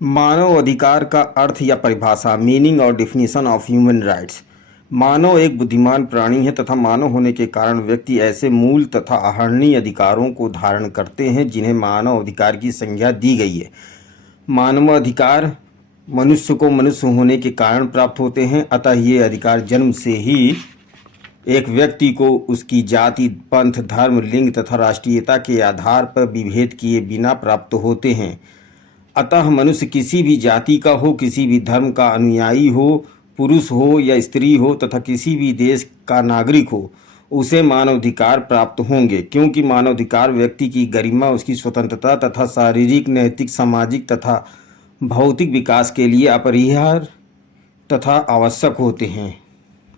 मानव अधिकार का अर्थ या परिभाषा, मीनिंग और डिफिनीशन ऑफ ह्यूमन राइट्स। मानव एक बुद्धिमान प्राणी है तथा मानव होने के कारण व्यक्ति ऐसे मूल तथा आहरणीय अधिकारों को धारण करते हैं जिन्हें मानव अधिकार की संज्ञा दी गई है। मानव अधिकार मनुष्य को मनुष्य होने के कारण प्राप्त होते हैं, अतः ये अधिकार जन्म से ही एक व्यक्ति को उसकी जाति, पंथ, धर्म, लिंग तथा राष्ट्रीयता के आधार पर विभेद किए बिना प्राप्त होते हैं। अतः मनुष्य किसी भी जाति का हो, किसी भी धर्म का अनुयायी हो, पुरुष हो या स्त्री हो तथा किसी भी देश का नागरिक हो, उसे मानवाधिकार प्राप्त होंगे, क्योंकि मानवाधिकार व्यक्ति की गरिमा, उसकी स्वतंत्रता तथा शारीरिक, नैतिक, सामाजिक तथा भौतिक विकास के लिए अपरिहार्य तथा आवश्यक होते हैं।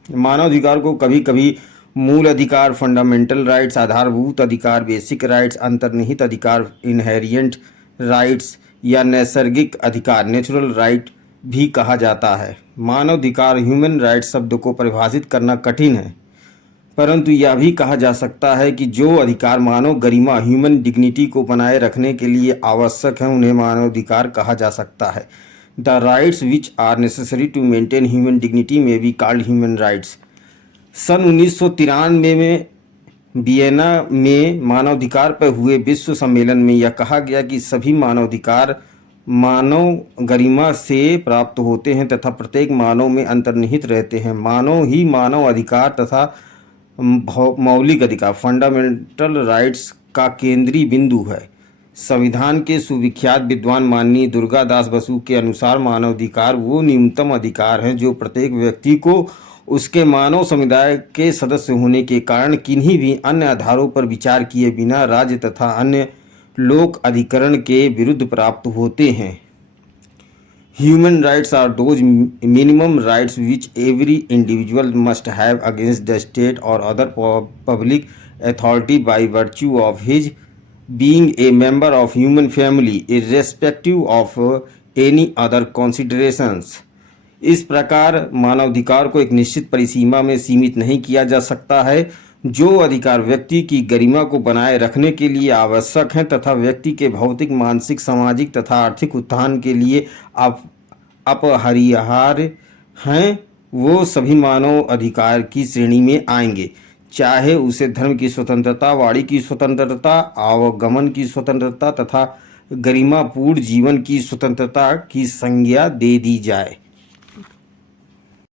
मानवाधिकार को कभी कभी मूल अधिकार, फंडामेंटल राइट्स, आधारभूत अधिकार, बेसिक राइट्स, अंतर्निहित अधिकार, इनहेरिएंट राइट्स या नैसर्गिक अधिकार, नेचुरल राइट भी कहा जाता है। मानवाधिकार, ह्यूमन राइट्स शब्द को परिभाषित करना कठिन है, परंतु यह भी कहा जा सकता है कि जो अधिकार मानव गरिमा, ह्यूमन डिग्निटी को बनाए रखने के लिए आवश्यक हैं, उन्हें मानवाधिकार कहा जा सकता है। The rights which are necessary to maintain human dignity में बी कॉल्ड ह्यूमन राइट्स। सन 1993 में वियना में मानवाधिकार पर हुए विश्व सम्मेलन में यह कहा गया कि सभी मानवाधिकार मानव गरिमा से प्राप्त होते हैं तथा प्रत्येक मानव में अंतर्निहित रहते हैं। मानव ही मानव अधिकार तथा मौलिक अधिकार, फंडामेंटल राइट्स का केंद्रीय बिंदु है। संविधान के सुविख्यात विद्वान माननीय दुर्गादास बसु के अनुसार मानवाधिकार वो न्यूनतम अधिकार हैं जो प्रत्येक व्यक्ति को उसके मानव समुदाय के सदस्य होने के कारण किन्हीं भी अन्य आधारों पर विचार किए बिना राज्य तथा अन्य लोक अधिकरण के विरुद्ध प्राप्त होते हैं। Human rights are those minimum rights which every individual must have against the state और other public authority by virtue of his being a member of human family irrespective of any other considerations. इस प्रकार मानवाधिकार को एक निश्चित परिसीमा में सीमित नहीं किया जा सकता है। जो अधिकार व्यक्ति की गरिमा को बनाए रखने के लिए आवश्यक हैं तथा व्यक्ति के भौतिक, मानसिक, सामाजिक तथा आर्थिक उत्थान के लिए अपरिहार्य हैं, वो सभी मानव अधिकार की श्रेणी में आएंगे, चाहे उसे धर्म की स्वतंत्रता, वाणी की स्वतंत्रता, आवागमन की स्वतंत्रता तथा गरिमापूर्ण जीवन की स्वतंत्रता की संज्ञा दे दी जाए।